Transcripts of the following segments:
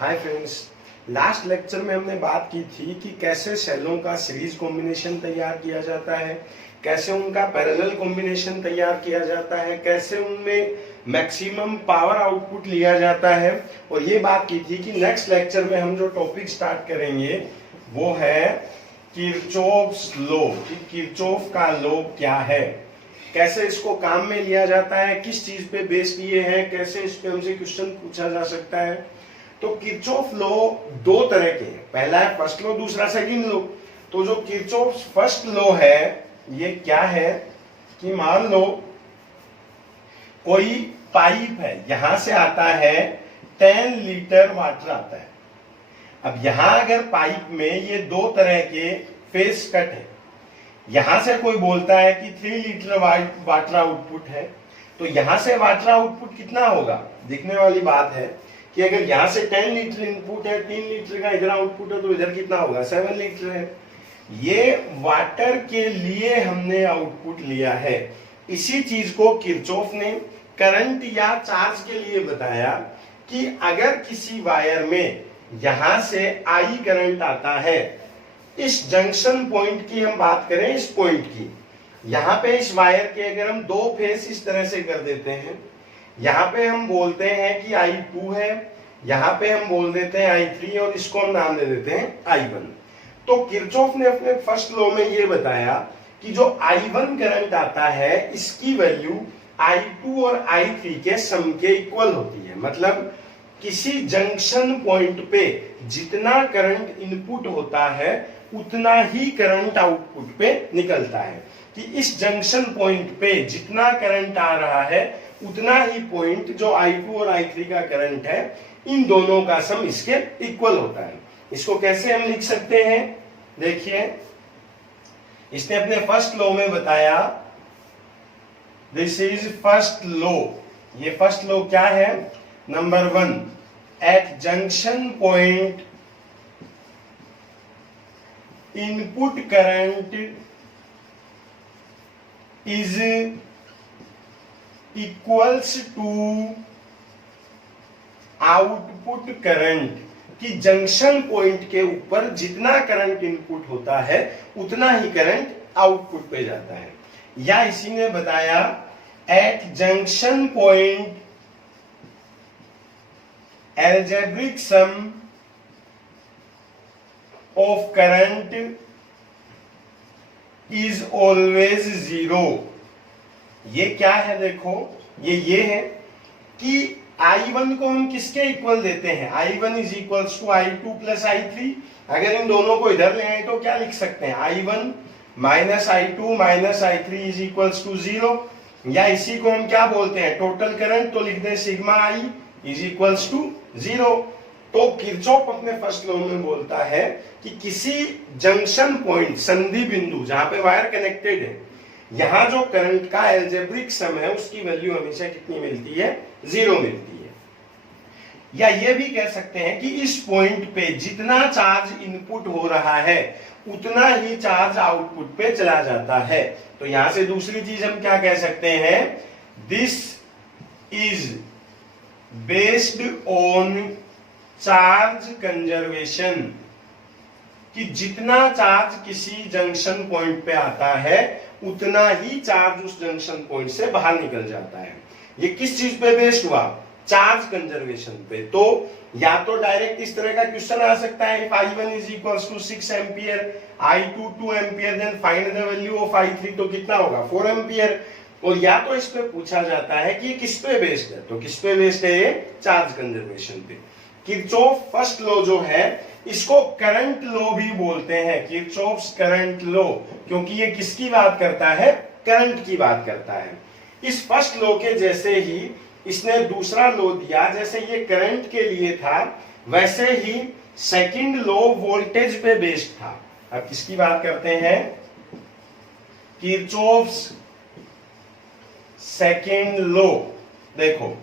Hi friends, last lecture में हमने बात की थी कि कैसे सेलों का सीरीज कॉम्बिनेशन तैयार किया जाता है, कैसे उनका पैरेलल कॉम्बिनेशन तैयार किया जाता है, कैसे उनमें मैक्सिमम पावर आउटपुट लिया जाता है। और ये बात की थी कि नेक्स्ट लेक्चर में हम जो टॉपिक स्टार्ट करेंगे वो है किरचॉफ्स लॉ। कि किरचॉफ का लॉ क्या है, कैसे इसको काम में लिया जाता है, किस चीज पे बेस किए हैं, कैसे इस पे हमसे क्वेश्चन पूछा जा सकता है। तो किरचॉफ लॉ दो तरह के हैं, पहला है फर्स्ट लॉ, दूसरा सेकंड लॉ। तो जो किरचॉफ फर्स्ट लॉ है ये क्या है कि मान लो कोई पाइप है, यहां से आता है 10 लीटर वाटर आता है। अब यहां अगर पाइप में ये दो तरह के फेस कट है, यहां से कोई बोलता है कि 3 लीटर वाटर आउटपुट है, तो यहां से वाटर आउटपुट कितना होगा। देखने वाली बात है कि अगर यहां से 10 लीटर इनपुट है, 3 लीटर का इधर आउटपुट है, तो इधर कितना होगा 7 लीटर है। ये वाटर के लिए हमने आउटपुट लिया है। इसी चीज को किरचॉफ ने करंट या चार्ज के लिए बताया कि अगर किसी वायर में यहां से आई करंट आता है, इस जंक्शन पॉइंट की हम बात करें, इस पॉइंट की, यहां पे इस वायर के अगर हम दो फेस इस तरह से कर देते हैं, यहां पे हम बोलते हैं कि I2 है, यहां पे हम बोल देते हैं I3 और इसको हम नाम दे देते हैं I1। तो किरचॉफ ने अपने फर्स्ट लॉ में ये बताया कि जो I1 करंट आता है इसकी वैल्यू I2 और I3 के सम के इक्वल होती है। मतलब किसी जंक्शन पॉइंट पे जितना करंट इनपुट होता है उतना ही करंट आउटपुट पे निकलता है। कि इस जंक्शन पॉइंट पे जितना करंट आ रहा है उतना ही पॉइंट जो I2 और I3 का करंट है, इन दोनों का सम इसके इक्वल होता है। इसको कैसे हम लिख सकते हैं, देखिए इसने अपने फर्स्ट लॉ में बताया, दिस इज फर्स्ट लॉ। ये फर्स्ट लॉ क्या है, number 1, at junction point input current is equals to output current. कि जंक्शन पॉइंट के ऊपर जितना करंट इनपुट होता है उतना ही करंट आउटपुट पे जाता है। या इसी ने बताया at junction point algebraic sum of current is always 0। ये क्या है, देखो ये है कि I1 को हम किसके इक्वल देते हैं, I1 is equals to I2 plus I3। अगर इन दोनों को इधर ले आए तो क्या लिख सकते हैं, I1 minus I2 minus I3 is equals to 0। या इसी को हम क्या बोलते हैं, टोटल करंट, तो लिख दें sigma I is equals to 0। तो किरचॉफ अपने फर्स्ट लॉ में बोलता है कि किसी जंक्शन पॉइंट, संधि बिंदु जहां पे वायर कनेक्टेड है, यहां जो करंट का एल्जेब्रिक सम है उसकी वैल्यू हमेशा कितनी मिलती है, 0 मिलती है। या ये भी कह सकते हैं कि इस पॉइंट पे जितना चार्ज इनपुट हो रहा है उतना ही चार्ज आउटपुट पे चला जाता है। तो यहां से दूसरी चीज हम क्या कह सकते हैं, this is based on charge conservation. कि जितना चार्ज किसी जंक्शन पॉइंट पे आता है उतना ही चार्ज उस जंक्शन पॉइंट से बाहर निकल जाता है। ये किस चीज पे बेस्ड हुआ, चार्ज कंजर्वेशन पे। तो या तो डायरेक्ट इस तरह का क्वेश्चन आ सकता है, if I1 is equals to 6 ampere, I2 2 ampere, then find the value of I3, तो कितना होगा 4 एम्पियर। और या तो इस पे पूछा जाता है कि ये किस पे बेस्ड है, तो किस पे बेस्ड है, ये चार्ज कंजर्वेशन पे। किरचॉफ फर्स्ट लॉ जो है इसको करंट लॉ भी बोलते हैं, किरचॉफ्स करंट लॉ, क्योंकि ये किसकी बात करता है, करंट की बात करता है। इस फर्स्ट लॉ के जैसे ही इसने दूसरा लॉ दिया, जैसे ये करंट के लिए था वैसे ही सेकंड लॉ वोल्टेज पे बेस्ड था। अब किसकी बात करते हैं, किरचॉफ्स सेकंड लॉ। देखो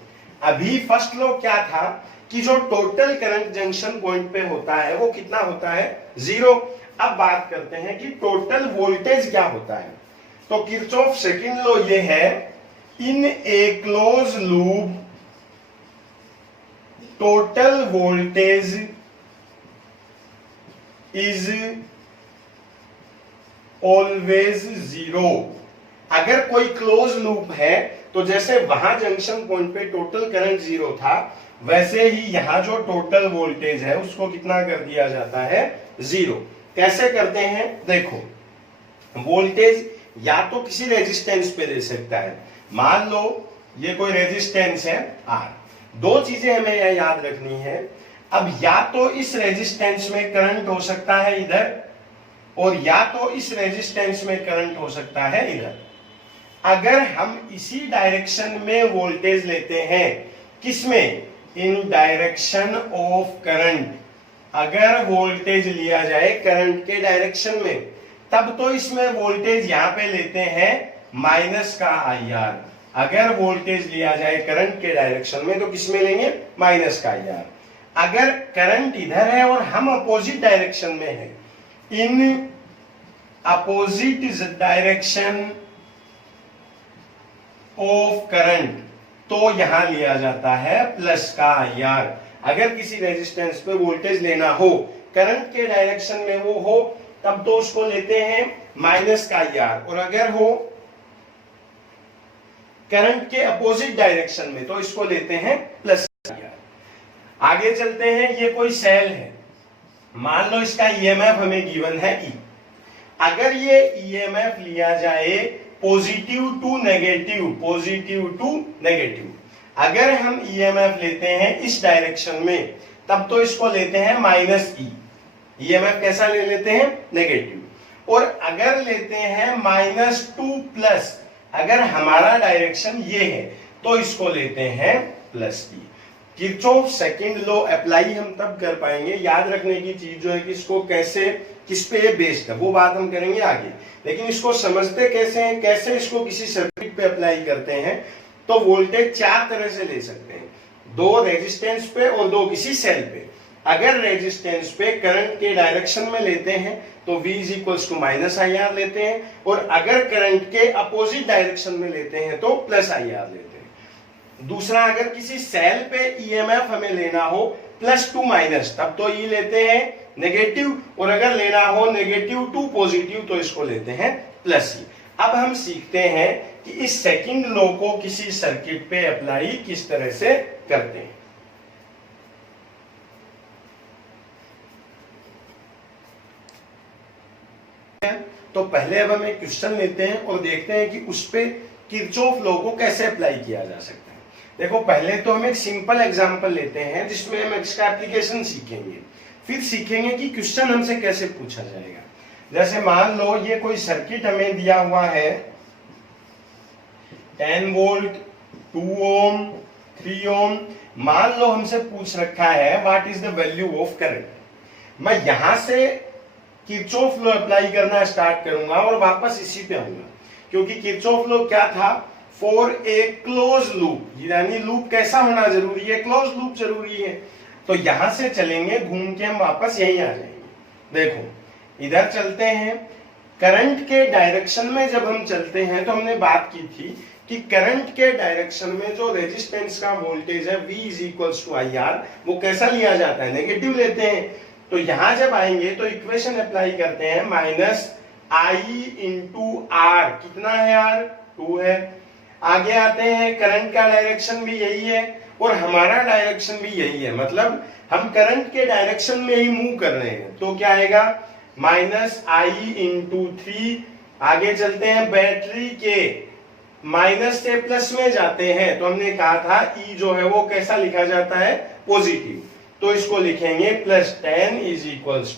अभी फर्स्ट लॉ क्या था कि जो टोटल करंट जंक्शन पॉइंट पे होता है वो कितना होता है, 0। अब बात करते हैं कि टोटल वोल्टेज क्या होता है। तो किरचॉफ सेकंड लॉ ये है, in a close loop total voltage is always zero. अगर कोई क्लोज लूप है तो जैसे वहां जंक्शन पॉइंट पे टोटल करंट जीरो था, वैसे ही यहां जो टोटल वोल्टेज है उसको कितना कर दिया जाता है, जीरो। कैसे करते हैं, देखो वोल्टेज या तो किसी रेजिस्टेंस पे दे सकता है, मान लो ये कोई रेजिस्टेंस है R। दो चीजें हमें यह याद रखनी है, अब या तो इस रेजिस्टेंस में करंट हो सकता है इधर, और या तो इस रेजिस्टेंस में करंट हो सकता है इधर। अगर हम इसी डायरेक्शन में वोल्टेज लेते हैं, किसमें, इन डायरेक्शन ऑफ करंट, अगर वोल्टेज लिया जाए करंट के डायरेक्शन में, तब तो इसमें वोल्टेज यहां पे लेते हैं माइनस का IR। अगर वोल्टेज लिया जाए करंट के डायरेक्शन में तो किसमें लेंगे, माइनस का IR। अगर करंट इधर है और हम अपोजिट डायरेक्शन में है, in opposite direction of current, तो यहां लिया जाता है प्लस का IR। अगर किसी रेजिस्टेंस पे वोल्टेज लेना हो, करंट के डायरेक्शन में वो हो, तब तो उसको लेते हैं माइनस का IR, और अगर हो करंट के अपोजिट डायरेक्शन में तो इसको लेते हैं प्लस का IR। आगे चलते हैं, ये कोई सेल है, मान लो इसका EMF हमें गिवन है E। अगर ये EMF लिया जाए positive to negative, positive to negative, अगर हम EMF लेते हैं इस डायरेक्शन में, तब तो इसको लेते हैं माइनस E। EMF कैसा ले लेते हैं, नेगेटिव। और अगर लेते हैं -2 प्लस, अगर हमारा डायरेक्शन ये है तो इसको लेते हैं plus E। Kirchhoff second law apply हम तब कर पाएंगे, याद रखने की चीज जो है कि इसको कैसे, किस पे बेस्ड है, वो बात हम करेंगे आगे, लेकिन इसको समझते कैसे हैं, कैसे इसको किसी सर्किट पे अप्लाई करते हैं। तो वोल्टेज चार तरह से ले सकते हैं, दो रेजिस्टेंस पे और दो किसी सेल पे। अगर रेजिस्टेंस पे करंट के डायरेक्शन में लेते हैं तो V = -IR लेते हैं, और अगर करंट के अपोजिट डायरेक्शन में लेते हैं तो +IR लेते हैं। दूसरा, अगर किसी सेल पे EMF हमें लेना हो +2 तब तो E लेते हैं नेगेटिव, और अगर लेना हो नेगेटिव टू पॉजिटिव तो इसको लेते हैं +E। अब हम सीखते हैं कि इस सेकंड लॉ को किसी सर्किट पे अप्लाई किस तरह से करते हैं। तो पहले अब हम एक क्वेश्चन लेते हैं और देखते हैं कि उस पे किरचॉफ लॉ को कैसे अप्लाई किया जा सकता है। देखो, पहले तो हम एक सिंपल एग्जांपल लेते हैं जिसमें हम इसका एप्लीकेशन सीखेंगे, फिर सीखेंगे कि क्वेश्चन हमसे कैसे पूछा जाएगा। जैसे मान लो ये कोई सर्किट हमें दिया हुआ है, 10 वोल्ट, 2 ओम, 3 ओम। मान लो हमसे पूछ रखा है what is the value of current. मैं यहां से किरचॉफ लॉ अप्लाई करना स्टार्ट करूंगा और वापस इसी पे आऊंगा, क्योंकि किरचॉफ लॉ क्या था, फॉर ए क्लोज लूप, यानी लूप कैसा होना जरूरी है, क्लोज लूप जरूरी है। तो यहां से चलेंगे, घूम के हम वापस यहीं आ जाएंगे। देखो इधर चलते हैं, करंट के डायरेक्शन में जब हम चलते हैं तो हमने बात की थी कि करंट के डायरेक्शन में जो रेजिस्टेंस का वोल्टेज है V = IR, वो कैसा लिया जाता है, नेगेटिव लेते हैं। तो यहां जब आएंगे तो इक्वेशन अप्लाई करते हैं, -I/R, कितना है R, 2 है। आगे आते हैं, करंट का डायरेक्शन भी यही है और हमारा डायरेक्शन भी यही है, मतलब हम करंट के डायरेक्शन में ही मूव कर रहे हैं। तो क्या आएगा, -I/3। आगे चलते हैं, बैटरी के माइनस से प्लस में जाते हैं, तो हमने कहा था E जो है वो कैसा लिखा जाता है, पॉजिटिव। तो इसको लिखेंगे +10 =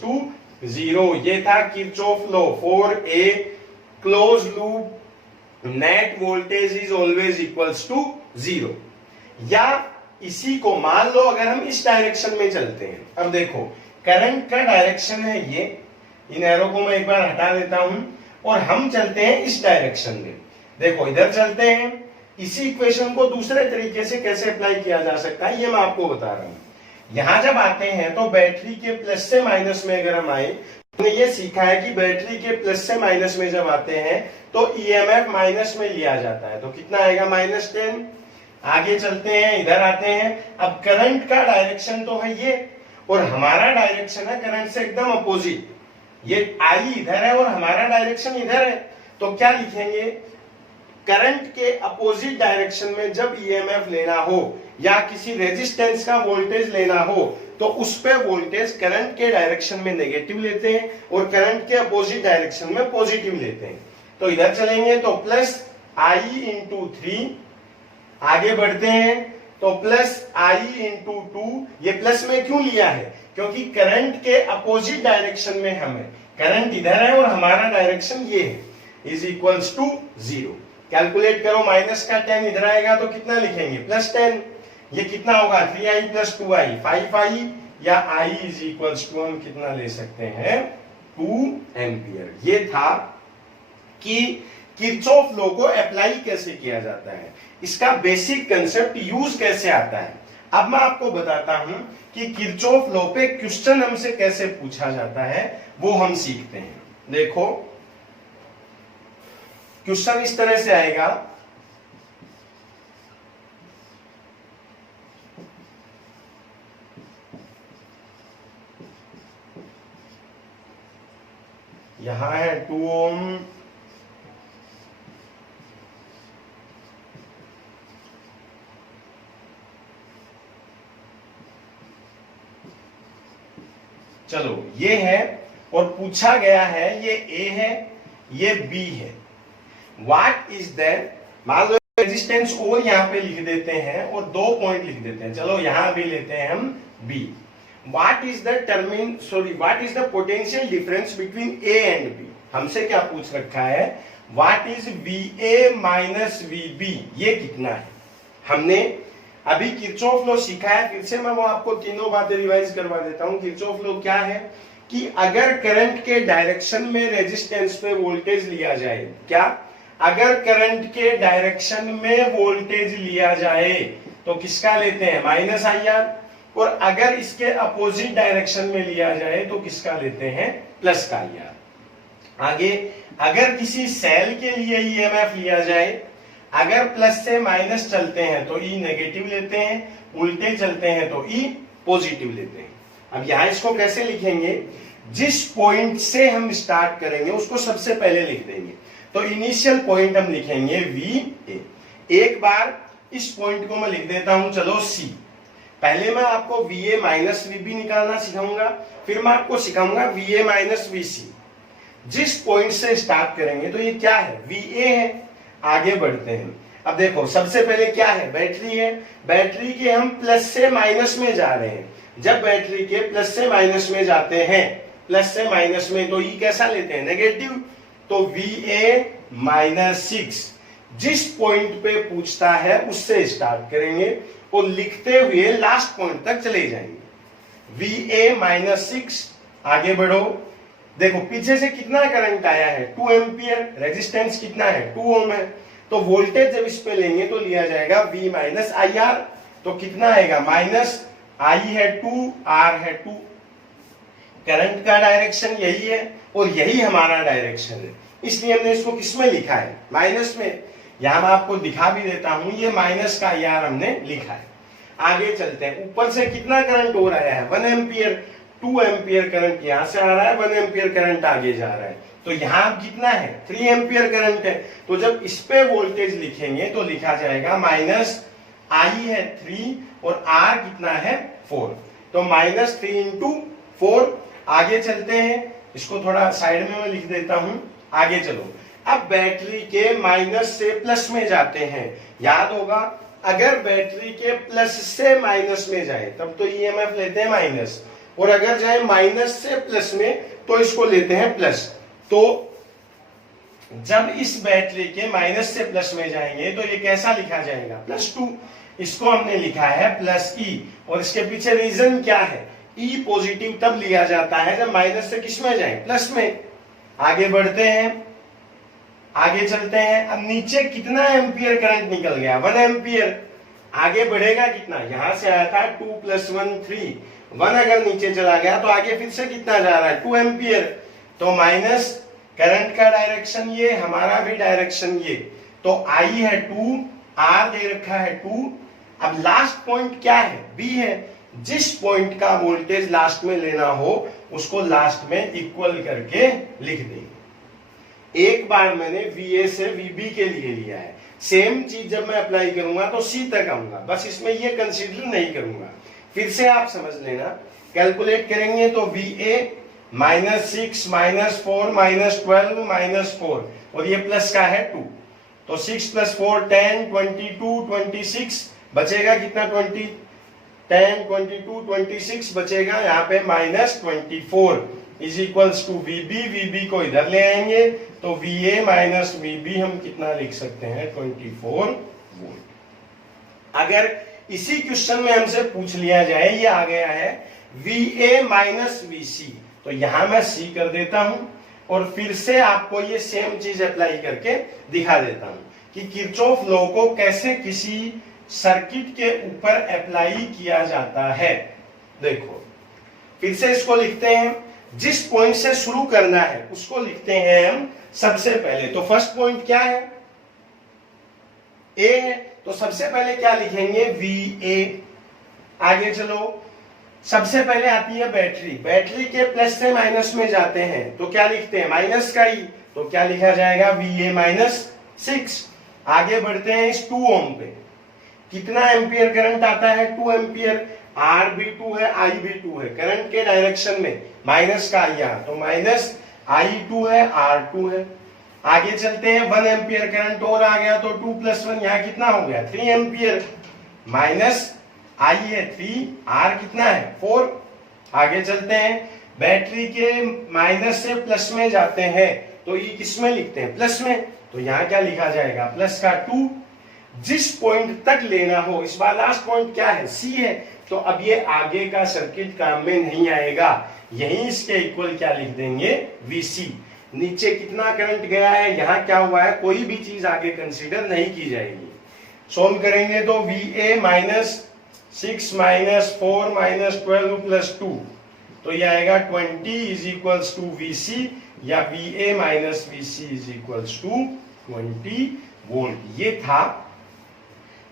0। ये था Kirchhoff law, for a close loop net voltage is always equals to 0। या इसी को मान लो अगर हम इस डायरेक्शन में चलते हैं, अब देखो करंट का डायरेक्शन है ये, इन एरो को मैं एक बार हटा देता हूं, और हम चलते हैं इस डायरेक्शन में। देखो इधर चलते हैं, इसी इक्वेशन को दूसरे तरीके से कैसे अप्लाई किया जा सकता है ये मैं आपको बता रहा हूं। यहां जब आते हैं तो बैटरी के प्लस से माइनस में अगर हम आए, हमने ये सीखा है कि बैटरी के प्लस से माइनस में जब आते हैं तो EMF माइनस में लिया जाता है। तो कितना आएगा, -10। आगे चलते हैं, इधर आते हैं। अब करंट का डायरेक्शन तो है ये, और हमारा डायरेक्शन है करंट से एकदम अपोजिट। ये आई इधर है और हमारा डायरेक्शन इधर है, तो क्या लिखेंगे, करंट के अपोजिट डायरेक्शन में जब ईएमएफ लेना हो या किसी रेजिस्टेंस का वोल्टेज लेना हो, तो उस पे वोल्टेज करंट के डायरेक्शन में नेगेटिव लेते हैं और करंट के अपोजिट डायरेक्शन में पॉजिटिव लेते हैं। तो इधर चलेंगे तो प्लस आई इंटू 3, आगे बढ़ते हैं तो प्लस आई इंटू 2। ये प्लस में क्यों लिया है, क्योंकि करंट के अपोजिट डायरेक्शन में हमें, करंट इधर है और हमारा डायरेक्शन ये है, इज इक्वल्स टू 0। कैलकुलेट करो, माइनस का 10 इधर आएगा तो कितना लिखेंगे, प्लस 10। ये कितना होगा, 3i प्लस 2i, 5i, या i इज इक्वल्स टू हम कितना ले सकते हैं, 2 एम्पियर। ये था कि किरचॉफ लॉ को अप्लाई कैसे किया जाता है, इसका बेसिक कंसेप्ट यूज कैसे आता है। अब मैं आपको बताता हूं कि किरचॉफ लॉ पे क्वेश्चन हमसे कैसे पूछा जाता है, वो हम सीखते हैं। देखो क्वेश्चन इस तरह से आएगा, यहां है 2 ओम, चलो ये है और पूछा गया है, ये A है ये B है। व्हाट इज दैट, मान लो रेजिस्टेंस O यहां पे लिख देते हैं और 2 पॉइंट लिख देते हैं, चलो यहां भी लेते हैं हम B। What is the potential difference between A and B। हमसे क्या पूछ रखा है, what is VA minus VB, ये कितना है। हमने अभी किरचॉफ लॉ सीखा है, फिर से मैं वो आपको तीनों बातें रिवाइज करवा देता हूं। किरचॉफ लॉ क्या है कि अगर करंट के डायरेक्शन में रेजिस्टेंस पे वोल्टेज लिया जाए, क्या, अगर करंट के डायरेक्शन में वोल्टेज लिया जाए तो किसका लेते हैं, माइनस IR, और अगर इसके अपोजिट डायरेक्शन में लिया जाए तो किसका लेते हैं, प्लस का IR। आगे अगर किसी सेल के लिए ईएमएफ लिया जाए, अगर प्लस से माइनस चलते हैं तो E नेगेटिव लेते हैं, उल्टे चलते हैं तो E पॉजिटिव लेते हैं। अब यहां इसको कैसे लिखेंगे, जिस पॉइंट से हम स्टार्ट करेंगे उसको सबसे पहले लिख देंगे। तो इनिशियल पॉइंट हम लिखेंगे VA। एक बार इस पॉइंट को मैं लिख देता हूं, चलो C। पहले मैं आपको VA माइनस VB निकालना सिखाऊंगा, फिर मैं आपको सिखाऊंगा VA माइनस VC। जिस पॉइंट से स्टार्ट करेंगे तो ये क्या है, VA है। आगे बढ़ते हैं, अब देखो सबसे पहले क्या है, बैटरी है। बैटरी के हम प्लस से माइनस में जा रहे हैं। जब बैटरी के प्लस से माइनस में जाते हैं, प्लस से माइनस में, तो E कैसा लेते हैं, नेगेटिव। तो VA माइनस 6 जिस पॉइंट पे पूछता है उससे स्टार्ट करेंगे और लिखते हुए लास्ट पॉइंट तक चले जाएंगे। VA माइनस 6, आगे बढ़ो। देखो पीछे से कितना करंट आया है, 2 एम्पियर, रेजिस्टेंस कितना है, 2 ओम है। तो वोल्टेज जब इस पे लेंगे तो लिया जाएगा V माइनस IR। तो कितना आएगा, माइनस I है 2, R है 2। करंट का डायरेक्शन यही है और यही हमारा डायरेक्शन है, इसलिए हमने इसको किसमें लिखा है, माइनस में। यहां मैं आपको दिखा भी देता हूं, ये माइनस का IR हमने लिखा है। आगे चलते हैं, ऊपर से कितना करंट हो रहा है, 1 एम्पियर। 2 एम्पियर करंट यहां से आ रहा है, 1 एम्पियर करंट आगे जा रहा है, तो यहां कितना है, 3 एम्पियर करंट है। तो जब इस पे वोल्टेज लिखेंगे तो लिखा जाएगा माइनस I है 3 और R कितना है, 4। तो माइनस 3 इंटू 4। आगे चलते हैं, इसको थोड़ा साइड में मैं लिख देता हूं, आगे चलो। अब बैटरी के माइनस से प्लस में जाते हैं, याद होगा अगर बैटरी के प्लस से माइनस में जाए तब तो ईएमएफ लेते हैं माइनस, और अगर जाए माइनस से प्लस में तो इसको लेते हैं प्लस। तो जब इस बैटरी के माइनस से प्लस में जाएंगे तो ये कैसा लिखा जाएगा, +2। इसको हमने लिखा है +E, और इसके पीछे रीजन क्या है, E पॉजिटिव तब लिया जाता है जब माइनस से किस में जाए, प्लस में। आगे बढ़ते हैं, आगे चलते हैं। अब नीचे कितना एम्पियर करंट निकल गया, 1 एम्पियर। आगे बढ़ेगा कितना, यहां से आया था 2 + 1 3, 1 अगर नीचे चला गया तो आगे फिर से कितना जा रहा है, 2 एम्पियर। तो माइनस करंट का डायरेक्शन ये, हमारा भी डायरेक्शन ये, तो I है 2, आर दे रखा है 2। अब लास्ट पॉइंट क्या है, बी है। जिस पॉइंट का वोल्टेज लास्ट में लेना हो उसको लास्ट में इक्वल करके लिख देंगे। एक बार मैंने VA से VB के लिए लिया है, सेम चीज जब मैं अप्लाई करूंगा तो C तक आऊंगा, बस इसमें ये कंसीडर नहीं करूंगा। फिर से आप समझ लेना, कैलकुलेट करेंगे तो VA -6 -4 -12 -4 और ये प्लस का है 2, तो 6 + 4 10 22 26 बचेगा कितना 20 10 22 26 बचेगा यहाँ पे -24 इज इक्वल्स टू VB को इधर ले आएंगे तो VA - VB हम कितना लिख सकते हैं 24 वोल्ट। अगर इसी क्वेश्चन में हमसे पूछ लिया जाए, ये आ गया है VA - VC, तो यहां मैं C कर देता हूं और फिर से आपको ये सेम चीज अप्लाई करके दिखा देता हूं कि किरचॉफ लॉ को कैसे किसी सर्किट के ऊपर अप्लाई किया जाता है। देखो फिर से इसको लिखते हैं, जिस पॉइंट से शुरू करना है उसको लिखते हैं हम सबसे पहले। तो फर्स्ट पॉइंट क्या है, ए है, तो सबसे पहले क्या लिखेंगे VA। आगे चलो, सबसे पहले आती है बैटरी, बैटरी के प्लस से माइनस में जाते हैं तो क्या लिखते हैं माइनस का ही, तो क्या लिखा जाएगा VA - 6। आगे बढ़ते हैं इस 2 ओम पे, कितना एम्पियर करंट आता है 2 एम्पियर, R भी 2 है I भी 2 है, करंट के डायरेक्शन में माइनस का आई यहाँ, तो -I2 है R2 है। आगे चलते हैं 1 एम्पियर करंट और आ गया तो 2 + 1 यहाँ कितना हो गया 3 एम्पियर, माइनस I है 3, R कितना है 4। आगे चलते हैं, बैटरी के माइनस से प्लस में जाते हैं तो ये किस में लिखते हैं प्लस में, तो यहाँ क्या लिखा जाएगा प्लस का 2। जिस पॉइंट तक लेना हो, इस बार लास्ट पॉइंट क्या है C है, तो अब ये आगे का सर्किट काम में नहीं आएगा, यहीं इसके इक्वल क्या लिख देंगे VC। नीचे कितना करंट गया है, यहाँ क्या हुआ है, कोई भी चीज आगे कंसीडर नहीं की जाएगी। सोल्व करेंगे तो VA -6 -4 -12 + 2, तो ये आएगा 20 इज इक्वल्स टू VC, या VA - VC is equals to 20 volt. ये था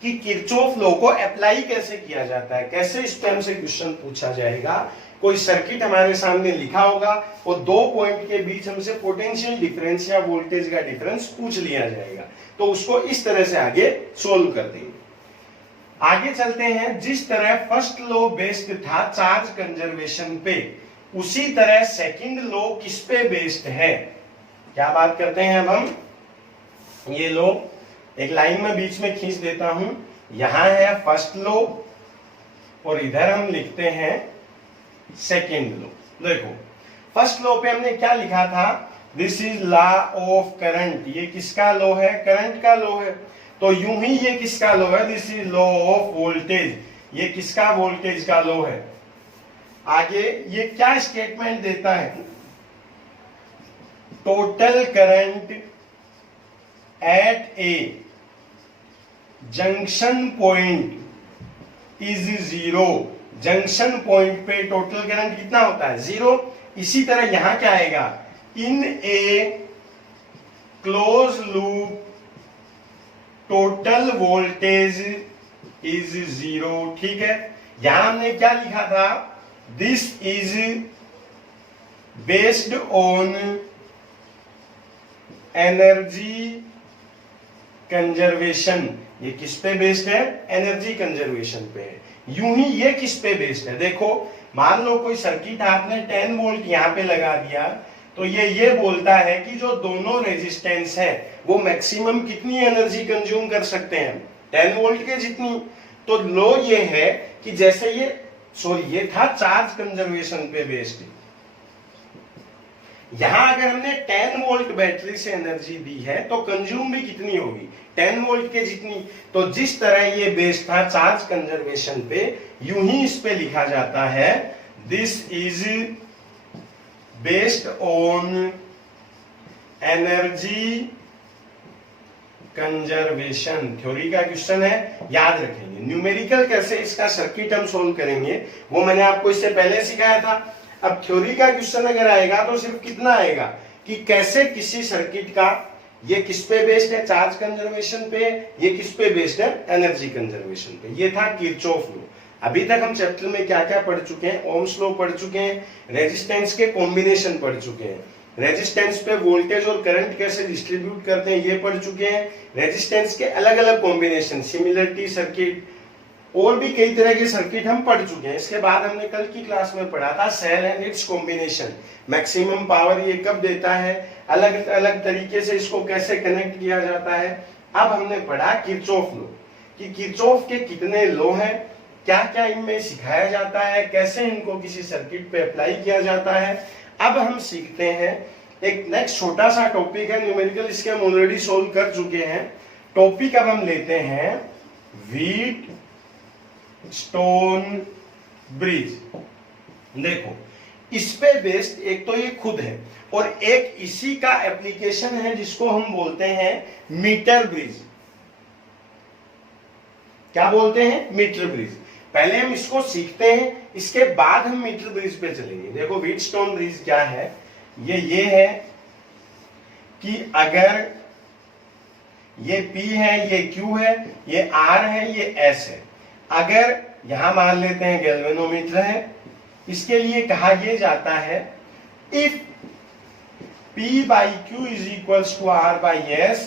कि किरचॉफ लॉ को अप्लाई कैसे किया जाता है, कैसे इस टाइम से क्वेश्चन पूछा जाएगा। कोई सर्किट हमारे सामने लिखा होगा और 2 पॉइंट के बीच हमसे पोटेंशियल डिफरेंस या वोल्टेज का डिफरेंस पूछ लिया जाएगा, तो उसको इस तरह से आगे सोल्व कर देंगे। आगे चलते हैं, जिस तरह फर्स्ट लॉ बेस्ड था चार्ज कंजर्वेशन पे, उसी तरह सेकंड लॉ किस पे बेस्ड है, क्या बात करते हैं अब हम। ये लॉ एक लाइन में बीच में खींच देता हूं, यहां है फर्स्ट लॉ और इधर हम लिखते हैं सेकंड लॉ। देखो फर्स्ट लॉ पे हमने क्या लिखा था, this is law of current, ये किसका लॉ है करंट का लॉ है। तो यूं ही ये किसका लॉ है, this is law of voltage, ये किसका वोल्टेज का लॉ है। आगे ये क्या स्टेटमेंट देता है, total current at a junction point is 0। Junction point पे टोटल करंट कितना होता है 0। इसी तरह यहां क्या आएगा, in a close loop total voltage is 0। ठीक है, यहां हमने क्या लिखा था, this is based on energy conservation. ये किस पे बेस्ड है, एनर्जी कंजर्वेशन पे है। यूं ही ये किस पे बेस्ड है, देखो मान लो कोई सर्किट आपने 10 वोल्ट यहां पे लगा दिया, तो ये बोलता है कि जो दोनों रेजिस्टेंस है वो मैक्सिमम कितनी एनर्जी कंज्यूम कर सकते हैं 10 वोल्ट के जितनी। तो लो ये है कि जैसे ये था चार्ज कंजर्वेशन पे बेस्ड, यहां अगर हमने 10 वोल्ट बैटरी से एनर्जी दी है तो कंज्यूम भी कितनी होगी 10 वोल्ट के जितनी। तो जिस तरह ये बेस्ड था चार्ज कंजर्वेशन पे, यूं ही इस पे लिखा जाता है, this is based on energy conservation. Theory का क्वेश्चन है, याद रखेंगे। न्यूमेरिकल कैसे इसका सर्किट हम सोल्व करेंगे वो मैंने आपको इससे पहले सिखाया था। अब थ्योरी का क्वेश्चन अगर आएगा तो सिर्फ कितना आएगा कि कैसे किसी सर्किट का ये किस पे बेस्ड है? चार्ज कंजर्वेशन पे। ये किस पे बेस्ड है? एनर्जी कंजर्वेशन पे। ये था किरचॉफ लॉ। अभी तक हम चैप्टर में क्या क्या पढ़ चुके हैं? ओम्स लॉ पढ़ चुके हैं, रेजिस्टेंस के कॉम्बिनेशन पढ़ चुके हैं, रेजिस्टेंस पे वोल्टेज और करंट कैसे डिस्ट्रीब्यूट करते हैं ये पढ़ चुके हैं, रेजिस्टेंस के अलग अलग कॉम्बिनेशन, सिमिलरिटी सर्किट और भी कई तरह के सर्किट हम पढ़ चुके हैं। इसके बाद हमने कल की क्लास में पढ़ा था cell and its combination, maximum power ये कब देता है, अलग अलग तरीके से इसको कैसे कनेक्ट किया जाता है। अब हमने पढ़ा किरचॉफ लॉ कि किरचॉफ के कितने लॉ हैं, क्या क्या इनमें सिखाया जाता है, कैसे इनको किसी सर्किट पे अप्लाई किया जाता है। अब हम सीखते हैं एक नेक्स्ट छोटा सा टॉपिक है न्यूमेरिकल, इसके हम ऑलरेडी सोल्व कर चुके हैं। टॉपिक अब हम लेते हैं व्हीट स्टोन ब्रिज। देखो इस पे बेस्ड एक तो ये खुद है और एक इसी का एप्लीकेशन है जिसको हम बोलते हैं मीटर ब्रिज। क्या बोलते हैं? Metre bridge. पहले हम इसको सीखते हैं, इसके बाद हम मीटर ब्रिज पे चलेंगे। देखो व्हीटस्टोन ब्रिज क्या है, ये है कि अगर ये P है, ये Q है, ये R है, ये S है। अगर यहां मान लेते हैं गैल्वेनोमीटर है, इसके लिए कहा यह जाता है if P by Q is equals to R by S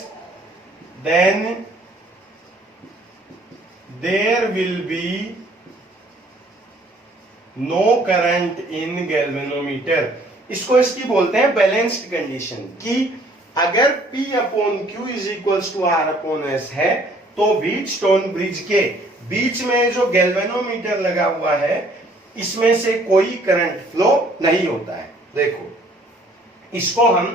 then there will be no current in galvanometer। इसको इसकी बोलते हैं बैलेंस्ड कंडीशन कि अगर P upon Q is equals to R upon S है तो व्हीटस्टोन ब्रिज के बीच में जो गैल्वेनोमीटर लगा हुआ है इसमें से कोई करंट फ्लो नहीं होता है। देखो इसको हम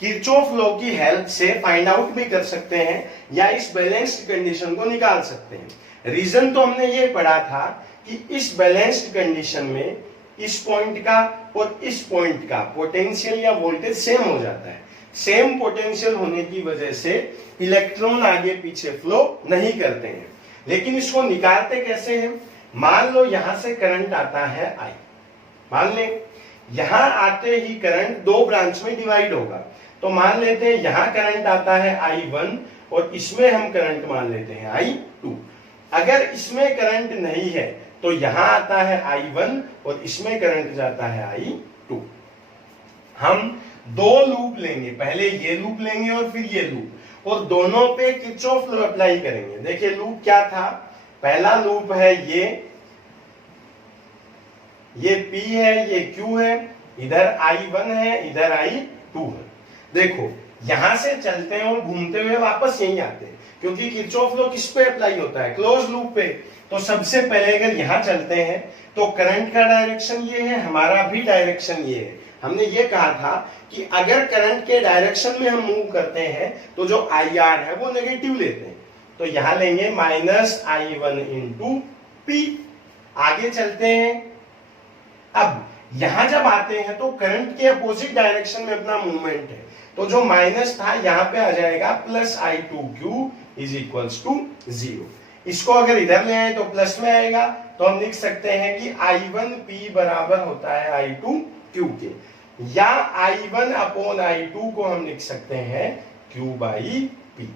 किरचॉफ लॉ की हेल्प से फाइंड आउट भी कर सकते हैं या इस बैलेंस्ड कंडीशन को निकाल सकते हैं। रीजन तो हमने ये पढ़ा था कि इस बैलेंस्ड कंडीशन में इस पॉइंट का और इस पॉइंट का पोटेंशियल या वोल्टेज सेम हो जाता है। सेम पोटेंशियल होने की वजह से इलेक्ट्रॉन आगे पीछे फ्लो नहीं करते हैं। लेकिन इसको निकालते कैसे हैं? मान लो यहां से करंट आता है I, मान ले यहां आते ही करंट दो ब्रांच में डिवाइड होगा। तो मान लेते हैं यहां करंट आता है I1 और इसमें हम करंट मान लेते हैं I2। अगर इसमें करंट नहीं है तो यहां आता है I1 और इसमें करंट जाता है I2। हम दो लूप लेंगे, पहले ये लूप लेंगे और फिर ये लूप, और दोनों पे किरचॉफ लॉ अप्लाई करेंगे। देखिए लूप क्या था, पहला लूप है ये P है, ये Q है, इधर I1 है, इधर I2 है। देखो यहां से चलते हैं और घूमते हुए वापस यहीं आते हैं क्योंकि किरचॉफ लॉ किस पे अप्लाई होता है? क्लोज लूप पे। तो सबसे पहले अगर यहां चलते हैं तो करंट का डायरेक्शन ये है, हमारा भी डायरेक्शन ये है। हमने ये कहा था कि अगर करंट के डायरेक्शन में हम मूव करते हैं तो जो IR है वो नेगेटिव लेते हैं। तो यहां लेंगे -I1 इंटू P। आगे चलते हैं, अब यहां जब आते हैं तो करंट के अपोजिट डायरेक्शन में अपना मूवमेंट है, तो जो माइनस था यहां पे आ जाएगा +I2Q इज इक्वल्स टू 0। इसको अगर इधर ले आए तो प्लस में आएगा, तो हम लिख सकते हैं कि I1P बराबर होता है I2Q के, या I1 अपॉन I2 को हम लिख सकते हैं Q बाई P।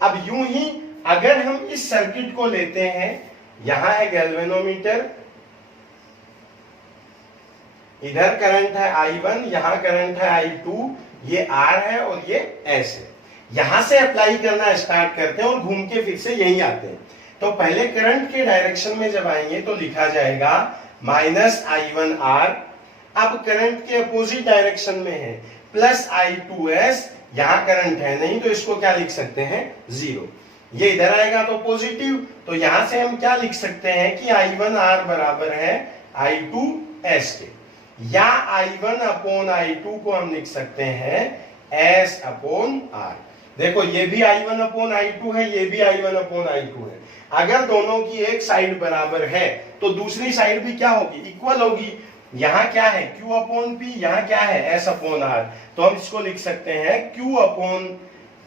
अब यूं ही अगर हम इस सर्किट को लेते हैं, यहां है गैल्वेनोमीटर, इधर करंट है I1, यहां करंट है I2, ये R है और ये S है। यहां से अप्लाई करना स्टार्ट करते हैं और घूम के फिर से यहीं आते हैं। तो पहले करंट के डायरेक्शन में जब आएंगे तो लिखा जाएगा -I1R। अब करंट के अपोजिट डायरेक्शन में है +I2S, यहां करंट है नहीं तो इसको क्या लिख सकते हैं 0। ये इधर आएगा तो पॉजिटिव, तो यहां से हम क्या लिख सकते हैं कि I1R बराबर है I2S के, या I1 अपॉन I2 को हम लिख सकते हैं S अपॉन R। देखो ये भी I1 अपॉन I2 है, ये भी I1 अपॉन I2 है। अगर दोनों की एक साइड बराबर है तो दूसरी साइड भी क्या होगी? इक्वल होगी। यहाँ क्या है? Q अपॉन P, यहाँ क्या है? S upon R। तो हम इसको लिख सकते हैं Q upon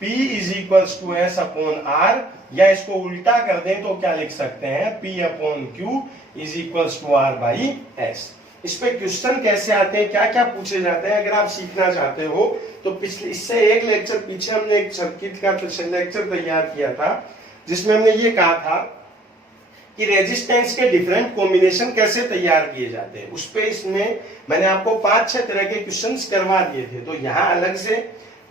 P is equals to S upon R, या इसको उल्टा कर दें तो क्या लिख सकते हैं? P upon Q is equals to R by S। इस पे क्वेश्चन कैसे आते हैं, क्या क्या पूछे जाते हैं, अगर आप सीखना चाहते हो तो पिछले इससे एक लेक्चर पीछे हमने एक सर्किट का लेक्चर तैयार किया था जिसमें हमने ये कहा था कि रेजिस्टेंस के डिफरेंट कॉम्बिनेशन कैसे तैयार किए जाते हैं। उस पे इसमें मैंने आपको 5-6 तरह के क्वेश्चंस करवा दिए थे, तो यहाँ अलग से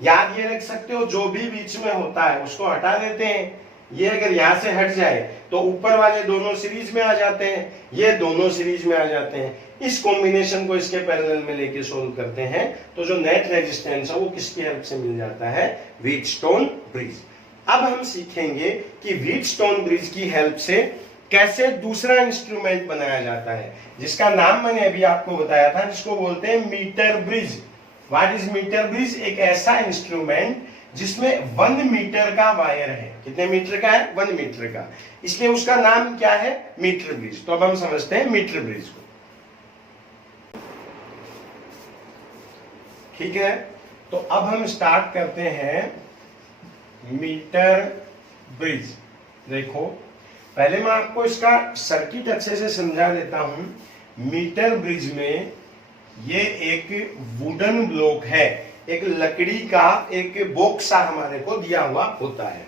याद ये रख सकते हो, जो भी बीच में होता है उसको हटा देते हैं। ये अगर यहाँ से हट जाए तो ऊपर वाले दोनों सीरीज में आ जाते हैं, ये दोनों सीरीज में आ जाते हैं। इस कॉम्बिनेशन को इसके पैरेलल में लेके सोल्व करते हैं तो जो नेट रेजिस्टेंस है वो किसकी हेल्प से मिल जाता है, व्हीटस्टोन ब्रिज। अब हम सीखेंगे कि व्हीटस्टोन ब्रिज की हेल्प से कैसे दूसरा इंस्ट्रूमेंट बनाया जाता है, जिसका नाम मैंने अभी आपको बताया था, जिसको बोलते हैं metre bridge. What is metre bridge? एक ऐसा इंस्ट्रूमेंट जिसमें 1 मीटर का वायर है। कितने मीटर का है? 1 मीटर का, इसलिए उसका नाम क्या है, मीटर ब्रिज। तो अब हम समझते हैं मीटर ब्रिज को। ठीक है, तो अब हम स्टार्ट करते हैं मीटर ब्रिज। देखो, पहले मैं आपको इसका सर्किट अच्छे से समझा देता हूं। मीटर ब्रिज में ये एक वुडन ब्लॉक है, एक लकड़ी का एक बॉक्स हमारे को दिया हुआ होता है।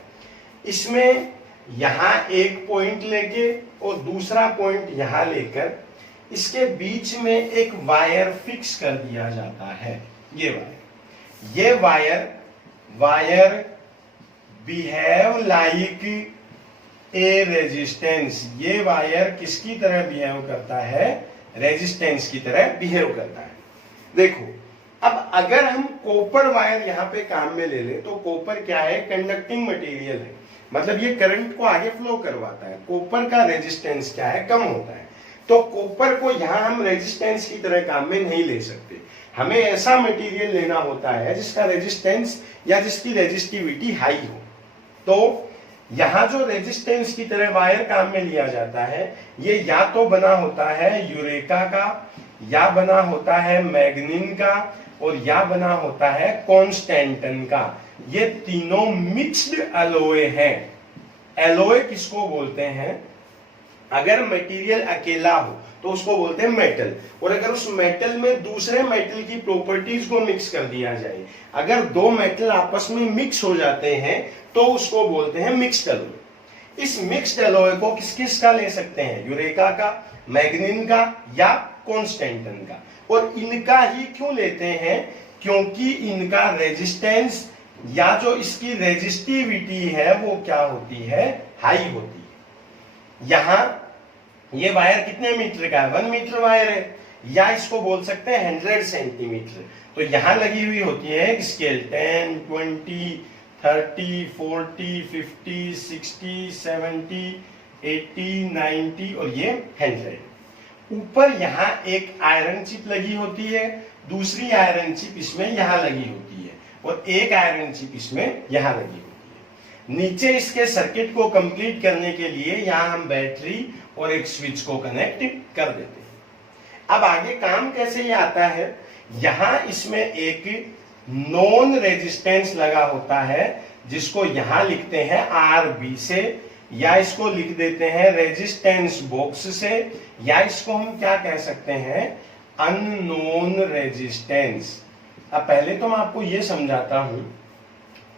इसमें यहां एक पॉइंट लेके और दूसरा पॉइंट यहां लेकर इसके बीच में एक वायर फिक्स कर दिया जाता है। ये wire behave like a resistance. ये वायर किसकी तरह बिहेव करता है, रेजिस्टेंस की तरह बिहेव करता है। देखो, अब अगर हम कॉपर वायर यहाँ पे काम में ले ले तो कॉपर क्या है, कंडक्टिंग मटेरियल है, मतलब ये करंट को आगे फ्लो करवाता है। कॉपर का रेजिस्टेंस क्या है, कम होता है। तो कॉपर को यहाँ हम रेजिस्टेंस की तरह काम में नहीं ले सकते, हमें ऐसा मटेरियल लेना होता है जिसका रेजिस्टेंस या जिसकी रेजिस्टिविटी हाई हो। तो यहाँ जो रेजिस्टेंस की तरह वायर काम में लिया जाता है, ये या तो बना होता है यूरेका का, या बना होता है मैग्नीन का, और या बना होता है कॉन्स्टेंटन का। ये तीनों मिक्स्ड एलॉय हैं। एलॉय किसको बोलते हैं? अगर मटेरियल अकेला हो तो उसको बोलते हैं मेटल, और अगर उस मेटल में दूसरे मेटल की प्रॉपर्टीज को मिक्स कर दिया जाए, अगर दो मेटल आपस में मिक्स हो जाते हैं तो उसको बोलते हैं मिक्स्ड एलॉय। इस मिक्स्ड एलॉय को किस किस का ले सकते हैं, यूरेका का, मैग्नीन का या कॉन्स्टेंटन का। और इनका ही क्यों लेते हैं, क्योंकि इनका रेजिस्टेंस या जो इसकी रेजिस्टिविटी है वो क्या होती है, हाई होती है। यहां ये वायर कितने मीटर का है, 1 मीटर वायर है, या इसको बोल सकते हैं 100 सेंटीमीटर। तो यहां लगी हुई होती है एक स्केल, 10, 20, 30, 40, 50, 60, 70, 80, 90 और ये 100। ऊपर यहाँ एक आयरन चिप लगी होती है, दूसरी आयरन चिप इसमें यहाँ लगी होती है, और एक आयरन चिप इसमें यहाँ लगी होती है। नीचे इसके सर्किट को कंप्लीट करने के लिए यहाँ हम बैटरी और एक स्विच को कनेक्ट कर देते हैं। अब आगे काम कैसे ये आता है, यहाँ इसमें एक नॉन रेजिस्टेंस लगा होता है जिसको यहाँ लिखते हैं RB से, या इसको लिख देते हैं रेजिस्टेंस बॉक्स से, या इसको हम क्या कह सकते हैं, अननोन रेजिस्टेंस। अब पहले तो मैं आपको ये समझाता हूं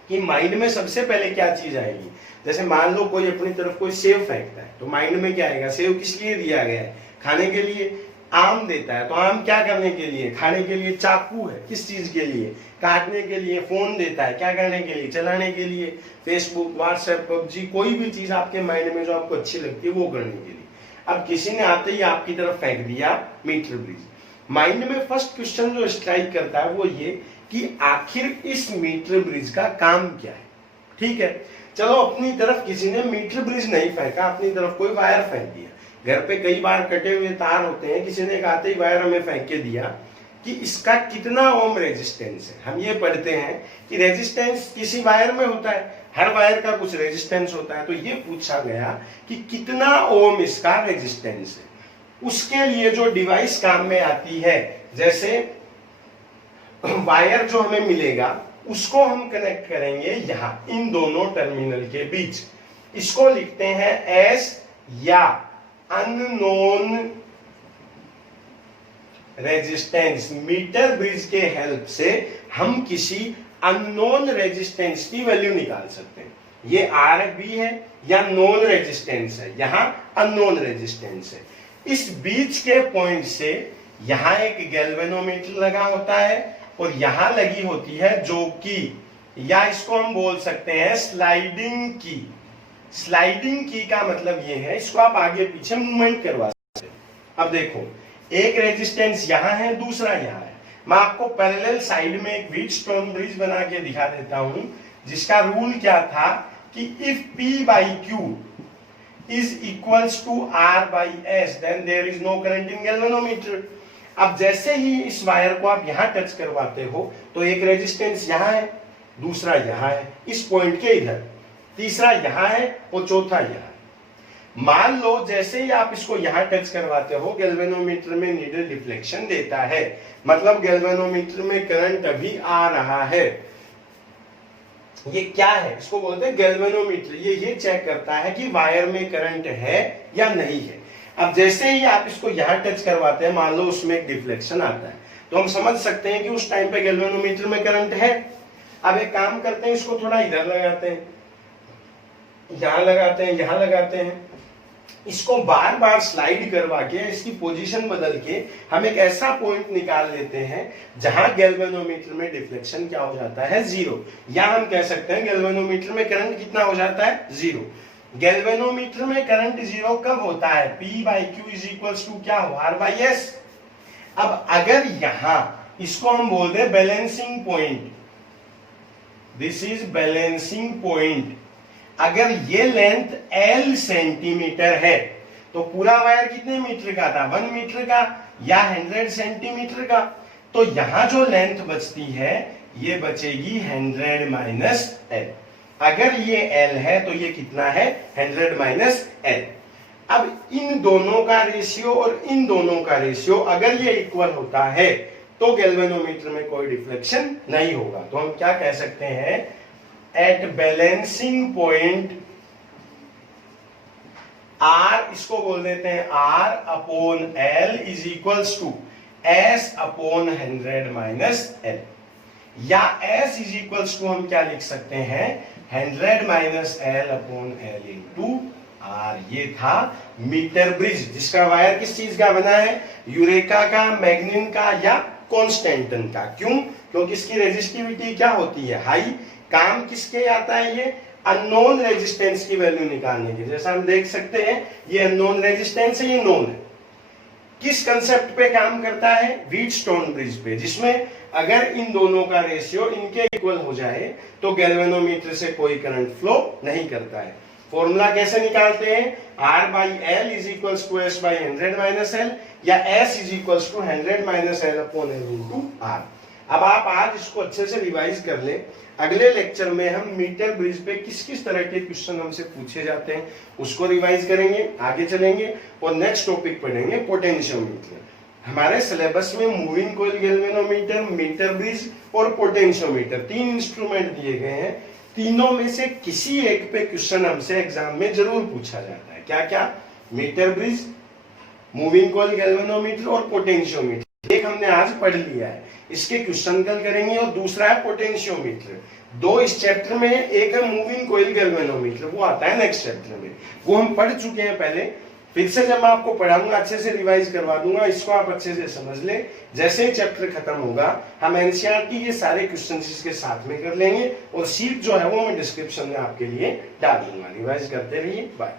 कि माइंड में सबसे पहले क्या चीज आएगी। जैसे मान लो कोई अपनी तरफ कोई सेव फेंकता है तो माइंड में क्या आएगा, सेव किस लिए दिया गया है, खाने के लिए। आम देता है तो आम क्या करने के लिए, खाने के लिए। चाकू है किस चीज के लिए, काटने के लिए। फोन देता है क्या करने के लिए, चलाने के लिए। फेसबुक, व्हाट्सएप, पबजी, कोई भी चीज आपके माइंड में जो आपको अच्छी लगती है वो करने के लिए। अब किसी ने आते ही आपकी तरफ फेंक दिया मीटर ब्रिज। माइंड में फर्स्ट क्वेश्चन जो स्ट्राइक करता है वो ये कि आखिर इस मीटर ब्रिज का काम क्या है। ठीक है, चलो अपनी तरफ किसी ने मीटर ब्रिज नहीं फेंका, अपनी तरफ कोई वायर फेंक दिया। घर पे कई बार कटे हुए तार होते हैं, किसी ने आते ही वायर हमें फेंक के दिया कि इसका कितना ओम रेजिस्टेंस है। हम ये पढ़ते हैं कि रेजिस्टेंस किसी वायर में होता है, हर वायर का कुछ रेजिस्टेंस होता है। तो ये पूछा गया कि कितना ओम इसका रेजिस्टेंस है। उसके लिए जो डिवाइस काम में आती है, जैसे वायर जो हमें मिलेगा उसको हम कनेक्ट करेंगे यहां इन दोनों टर्मिनल के बीच। इसको लिखते हैं एस या अननोन रेजिस्टेंस, मीटर ब्रिज के हेल्प से हम किसी अननोन रेजिस्टेंस की वैल्यू निकाल सकते हैं। ये आर बी है या नोन रेजिस्टेंस है, यहां अननोन रेजिस्टेंस है। इस बीच के पॉइंट से यहां एक गैल्वेनोमीटर लगा होता है और यहां लगी होती है जो कि, या इसको हम बोल सकते हैं स्लाइडिंग की। स्लाइडिंग की का मतलब ये है, इसको आप आगे पीछे मूवमेंट करवा सकते हैं। अब देखो, एक रेजिस्टेंस यहां है, दूसरा यहां है। मैं आपको पैरेलल साइड में एक व्हीटस्टोन ब्रिज बना के दिखा देता हूं, जिसका रूल क्या था कि if P by Q is equals to R by S, then there is no current in galvanometer। अब जैसे ही इस वायर को आप यहां टच करवाते हो तो एक रेजिस्टेंस यहां है, दूसरा यहां है, इस पॉइंट के इधर, तीसरा यहां है और चौथा यहां है। मान लो जैसे ही आप इसको यहां टच करवाते हो, गैल्वेनोमीटर में नीडल डिफ्लेक्शन देता है, मतलब गैल्वेनोमीटर में करंट अभी आ रहा है। ये क्या है? इसको बोलते हैं गैल्वेनोमीटर। ये चेक करता है कि वायर में करंट है या नहीं है। अब जैसे ही आप इसको यहां टच करवाते हैं, मान लो उसमें एक डिफ्लेक्शन आता है, तो हम समझ सकते हैं कि उस टाइम पे गैल्वेनोमीटर में करंट है। अब एक काम करते हैं, इसको थोड़ा इधर लगाते हैं, यहां लगाते हैं, यहां लगाते हैं। इसको बार बार स्लाइड करवा के इसकी पोजीशन बदल के हम एक ऐसा पॉइंट निकाल लेते हैं जहां गैल्वेनोमीटर में डिफ्लेक्शन क्या हो जाता है, जीरो। या हम कह सकते हैं गैल्वेनोमीटर में करंट कितना हो जाता है, जीरो। गैल्वेनोमीटर में करंट जीरो कब होता है? P by Q is equals to क्या हो, R by S। अब अगर यहां इसको हम बोल दें balancing point, this is balancing point. अगर ये लेंथ L सेंटीमीटर है तो पूरा वायर कितने मीटर का था, 1 मीटर का या 100 सेंटीमीटर का। तो यहां जो लेंथ बचती है ये बचेगी 100 माइनस L। अगर ये L है तो ये कितना है, 100 माइनस L। अब इन दोनों का रेशियो और इन दोनों का रेशियो अगर ये इक्वल होता है तो गैल्वेनोमीटर में कोई डिफ्लेक्शन नहीं होगा। तो हम क्या कह सकते हैं, एट बैलेंसिंग पॉइंट R, इसको बोल देते हैं R upon L is equals to S upon 100 minus L। या S इज इक्वल्स टू हम क्या लिख सकते हैं, 100 minus L upon L into R। ये था मीटर ब्रिज, जिसका वायर किस चीज का बना है, यूरेका का, मैग्नीन का या कॉन्स्टेंटन का। क्यों? क्योंकि इसकी रेजिस्टिविटी क्या होती है, हाई। काम किसके आता है, ये अननोन रेजिस्टेंस की वैल्यू निकालने की। जैसा हम देख सकते हैं ये अननोन रेजिस्टेंस है, ये नोन है। किस कंसेप्ट पे काम करता है, व्हीटस्टोन ब्रिज पे, जिसमें अगर इन दोनों का रेशियो इनके इक्वल हो जाए तो गैल्वेनोमीटर से कोई करंट फ्लो नहीं करता है। फॉर्मूला कैसे निकालते हैं, R by L is equals to S by 100 minus L, या S is equals to 100 minus L upon L into R। अब आप आज इसको अच्छे से रिवाइज कर ले। अगले लेक्चर में हम मीटर ब्रिज पे किस किस तरह के क्वेश्चन हमसे पूछे जाते हैं उसको रिवाइज करेंगे, आगे चलेंगे और नेक्स्ट टॉपिक पढ़ेंगे पोटेंशियोमीटर। हमारे सिलेबस में moving coil galvanometer, metre bridge और पोटेंशियोमीटर 3 इंस्ट्रूमेंट दिए गए हैं। तीनों में से किसी एक पे क्वेश्चन हमसे एग्जाम में जरूर पूछा जाता है। क्या क्या, metre bridge, moving coil galvanometer और पोटेंशियोमीटर। एक हमने आज पढ़ लिया है, इसके क्वेश्चन कल करेंगे, और दूसरा है पोटेंशियोमीटर। 2 इस चैप्टर में, एक है मूविंग कॉइल गैल्वेनोमीटर, वो आता है नेक्स्ट चैप्टर में, वो हम पढ़ चुके हैं पहले। फिर से जब मैं आपको पढ़ाऊंगा अच्छे से रिवाइज करवा दूंगा, इसको आप अच्छे से समझ ले। जैसे ही चैप्टर खत्म होगा हम एनसीईआरटी के सारे क्वेश्चन इसके साथ में कर लेंगे, और शीट जो है वो मैं डिस्क्रिप्शन में आपके लिए डाल दूंगा। रिवाइज करते रहिए, बाय।